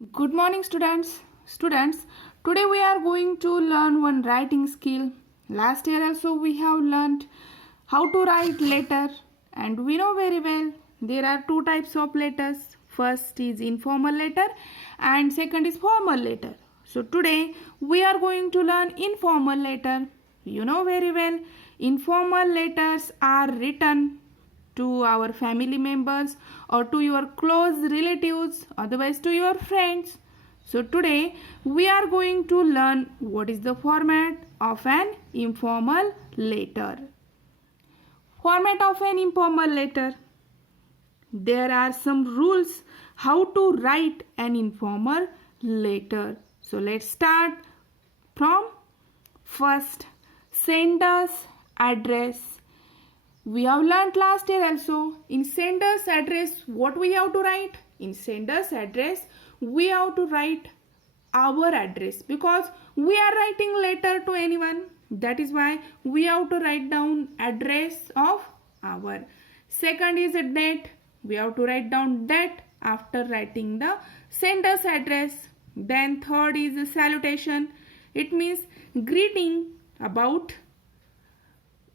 Good morning, students. Students, today we are going to learn one writing skill. Last year also we have learned how to write letter, and we know very well there are two types of letters. First is informal letter and second is formal letter. So today we are going to learn informal letter. You know very well informal letters are written to our family members or to your close relatives, otherwise to your friends. So today we are going to learn what is the format of an informal letter. Format of an informal letter. There are some rules how to write an informal letter. So let's start from first, sender's address. We have learnt last year also in sender's address what we have to write. In sender's address we have to write our address because we are writing letter to anyone. That is why we have to write down address of our. Second is a date. We have to write down date after writing the sender's address. Then third is a salutation. It means greeting about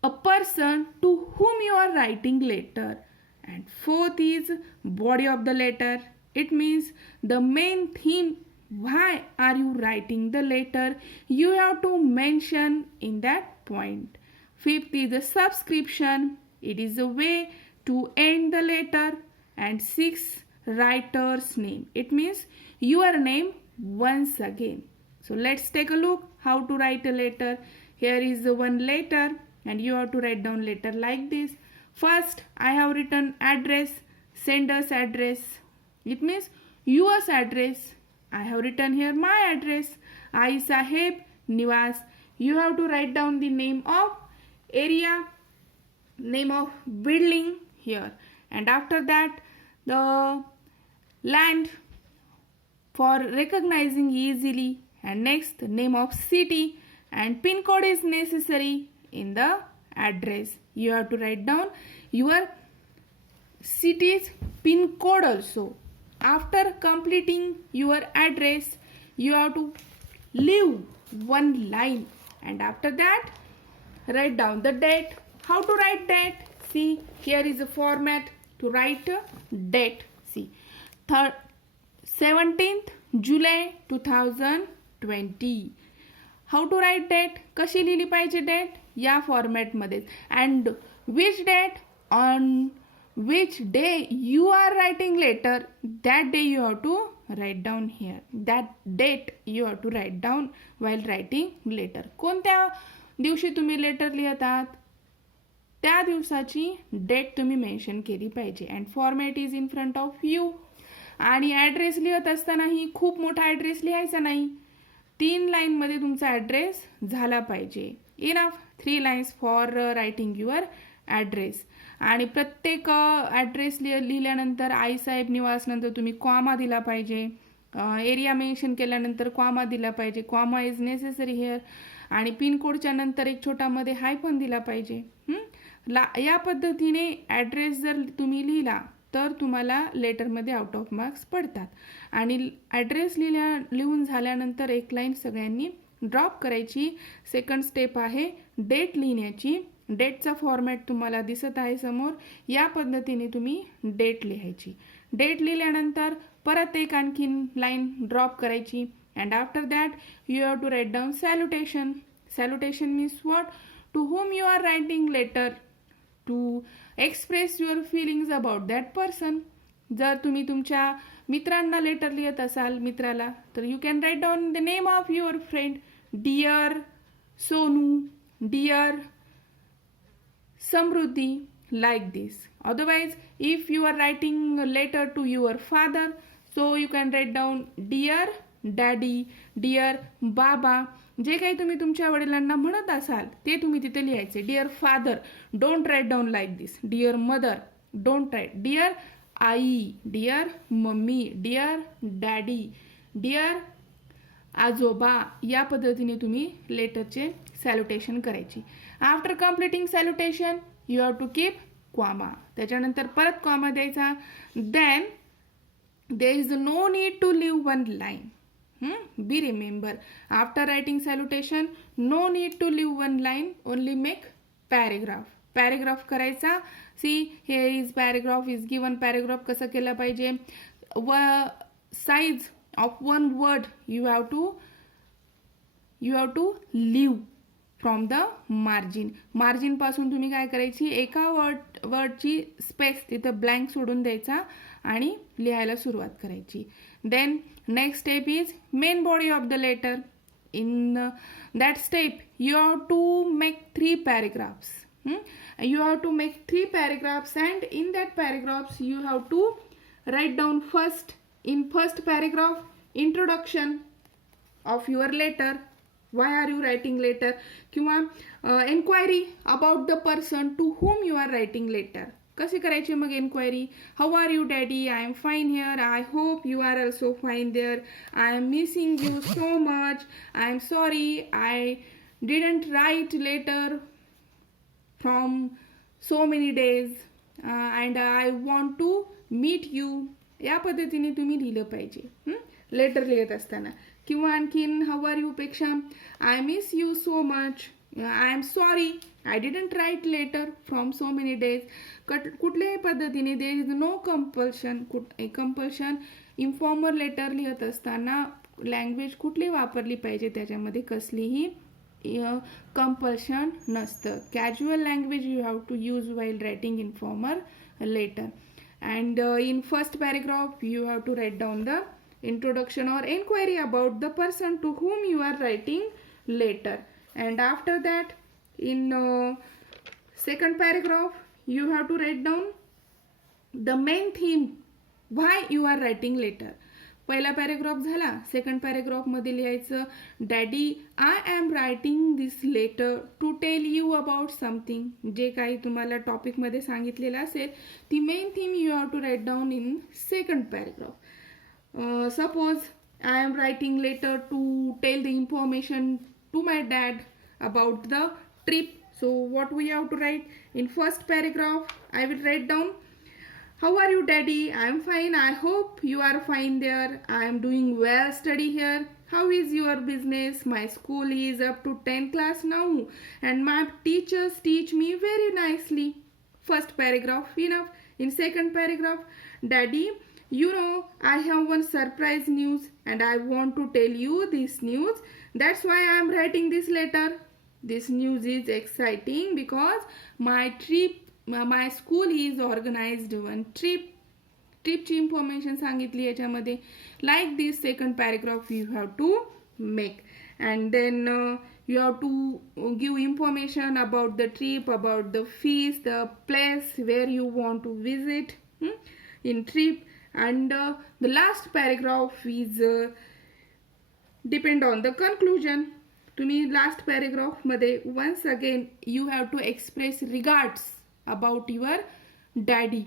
a person to whom you are writing letter. And fourth is body of the letter. It means the main theme, why are you writing the letter, you have to mention in that point. Fifth is the subscription. It is a way to end the letter. And sixth, writer's name. It means your name once again. So let's take a look how to write a letter. Here is the one letter and you have to write down letter like this. First I have written address, sender's address. It means yours address. I have written here my address, I Saheb Niwas. You have to write down the name of area, name of building here, and after that the land for recognizing easily, and next name of city, and pin code is necessary in the address. You have to write down your city's pin code also. After completing your address you have to leave one line, and after that write down the date. How to write date? See, here is a format to write date. See, 17th July 2020. How to write date, कशी लिहिली पाहिजे date, या फॉर्मॅटमध्ये. And which date, on which day you are writing letter, that day you have to write down here. That date you have to write down while writing letter. कोणत्या दिवशी तुम्ही letter लिहितात त्या दिवसाची डेट तुम्ही mention केली पाहिजे. And format is in front of you. आणि ॲड्रेस लिहित असतानाही खूप मोठा ॲड्रेस लिहायचा नाही. 3 लाईनमध्ये तुमचा ॲड्रेस झाला पाहिजे. Enough 3 lines for writing your address. आणि प्रत्येक ॲड्रेस लिहिल्यानंतर आईसाहेब निवास नंतर तुम्ही कॉमा दिला पाहिजे. एरिया मेन्शन केल्यानंतर कॉमा दिला पाहिजे. Comma is necessary here. आणि पिनकोडच्या नंतर एक छोटामध्ये हायफन दिला पाहिजे. या पद्धतीने ॲड्रेस जर तुम्ही लिहिला तर तुम्हाला लेटरमध्ये आउट ऑफ मार्क्स पडतात. आणि ॲड्रेस लिहून झाल्यानंतर एक लाईन सगळ्यांनी ड्रॉप करायची. सेकंड स्टेप आहे डेट लिहिण्याची. डेटचा फॉर्मॅट तुम्हाला दिसत आहे समोर. या पद्धतीने तुम्ही डेट लिहायची. डेट लिहिल्यानंतर परत एक आणखीन लाईन ड्रॉप करायची. And after that you have to write down salutation. Salutation means what, to whom you are writing letter, to express your feelings about that person. जर तुम्ही तुमच्या मित्रांना लेटर लिहित असाल, मित्राला, तर you can write down the name of your friend. Dear Sonu, dear Samruddhi, like this. Otherwise if you are writing letter to your father, so you can write down dear daddy, dear baba. जे काही तुम्ही तुमच्या वडिलांना म्हणत असाल ते तुम्ही तिथे लिहायचे. Dear father, don't write down like this. Dear mother, don't write. Dear aai, dear mummy, dear daddy, dear ajoba. या पद्धतीने तुम्ही लेटरचे सॅल्युटेशन करायची. After completing salutation you have to keep comma. त्याच्यानंतर परत कॉमा द्यायचा. Then there is no need to leave one line. Be remember, after writing salutation, no need to leave one line, only make paragraph करायचा. सी here is paragraph is given. paragraph कसं केलं पाहिजे, size of one word you have to leave from the margin पासून तुम्ही काय करायची, एका वर्डची space तिथं ब्लँक सोडून द्यायचा आणि लिहायला सुरुवात करायची. Then next step is main body of the letter. In that step you have to make 3 paragraphs. You have to make 3 paragraphs, and in that paragraphs you have to write down first paragraph introduction of your letter. Why are you writing letter? किंवा enquiry about the person to whom you are writing letter. कशी करायची मग enquiry? How are you daddy? I am fine here. I hope you are also fine there. I am missing you so much. I am sorry I didn't write letter from so many days and I want to meet you. या पद्धतीने तुम्ही लिहिलं पाहिजे letter लिहित असताना. किंवा आणखीन हाऊ are you पेक्षा I miss you so much, I am sorry I didn't write letter from so many days. कुठल्याही पद्धतीने there is no compulsion. Informal letter लिहित असताना लँग्वेज कुठली वापरली पाहिजे, त्याच्यामध्ये कसलीही कंपल्शन नसतं. Casual language you have to use while writing informal letter. And in first paragraph you have to write down the introduction or inquiry about the person to whom you are writing letter. And after that, in second paragraph you have to write down the main theme why you are writing letter. पहिला paragraph झाला. Second paragraph मध्ये लिहायचं, daddy I am writing this letter to tell you about something. जे काही तुम्हाला टॉपिकमध्ये सांगितलेलं असेल ती main theme you have to write down in second paragraph. Suppose I am writing letter to tell the information to my dad about the trip. So what we have to write in first paragraph, I will write down, how are you daddy? I am fine. I hope you are fine there. I am doing well study here. How is your business? My school is up to 10th class now and my teachers teach me very nicely. First paragraph enough. In second paragraph, daddy, you know, I have one surprise news and I want to tell you this news. That's why I am writing this letter. This news is exciting because my school is organized one trip. Tripची information सांगितली याच्यामध्ये. Like this second paragraph you have to make. And then you have to give information about the trip, about the fees, the place where you want to visit in trip. And the last paragraph is depend on the conclusion. तुम्ही last paragraph मध्ये once again you have to express regards about your daddy.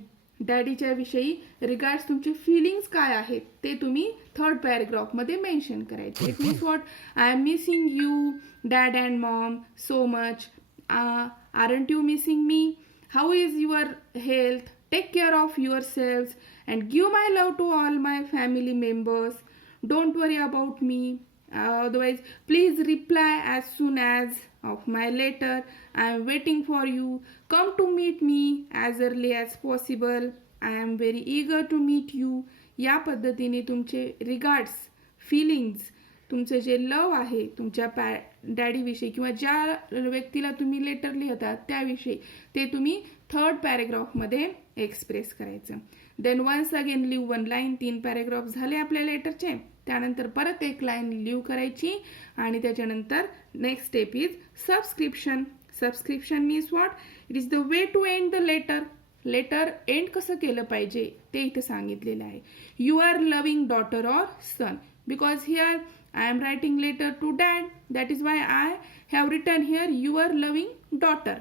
डॅडीच्या विषयी regards तुमचे fillings काय आहेत ते तुम्ही third paragraph मध्ये mention करायचे. It means what, I am missing you dad and mom so much. Aren't you missing me? How is your health? Take care of yourselves and give my love to all my family members. Don't worry about me. Otherwise, please reply as soon as of my letter. I am waiting for you. Come to meet me as early as possible. I am very eager to meet you. या पद्धतीने तुमचे regards, fillings, तुमचं जे love आहे तुमच्या डॅडीविषयी किंवा ज्या व्यक्तीला तुम्ही लेटर लिहितात त्याविषयी ते तुम्ही थर्ड पॅरेग्राफमध्ये एक्सप्रेस करायचं. Then once again leave one line. 3 paragraph झाले आपल्या लेटरचे. त्यानंतर परत एक लाईन लिव्ह करायची आणि त्याच्यानंतर next step is subscription. Subscription means what, it is the way to end the letter. Letter end कसं केलं पाहिजे ते इथं सांगितलेलं आहे. Your loving daughter or son. Because here I am writing letter to dad. That is why I have written here your loving daughter.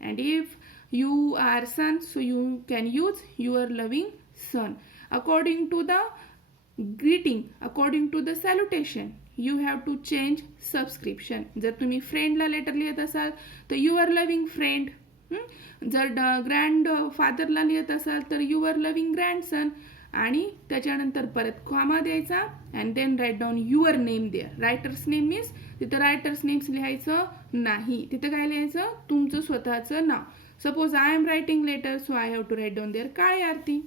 And if you are son, so you can use your loving son. According to the greeting, according to the salutation, you have to change subscription. जर तुम्ही फ्रेंडला letter लिहित असाल तर your loving friend. जर grand फादरला लिहित असाल तर your loving grandson. आणि त्याच्यानंतर परत कॉमा द्यायचा and then write down your name there. Writer's name means तिथं रायटर्स नेम्स लिहायचं नाही, तिथं काय लिहायचं, तुमचं स्वतःचं नाव. Suppose I am writing letter, so I have to write down there Kale Aarti.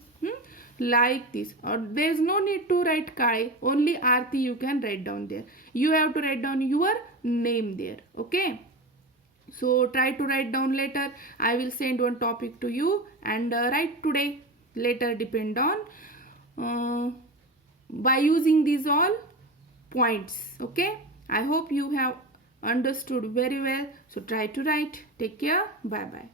Like this, or there is no need to write Kale, only Aarti you can write down there. You have to write down your name there. Okay, so try to write down later. I will send one topic to you and write today. Later depend on by using these all points. Okay, I hope you have understood very well. So try to write. Take care. Bye bye.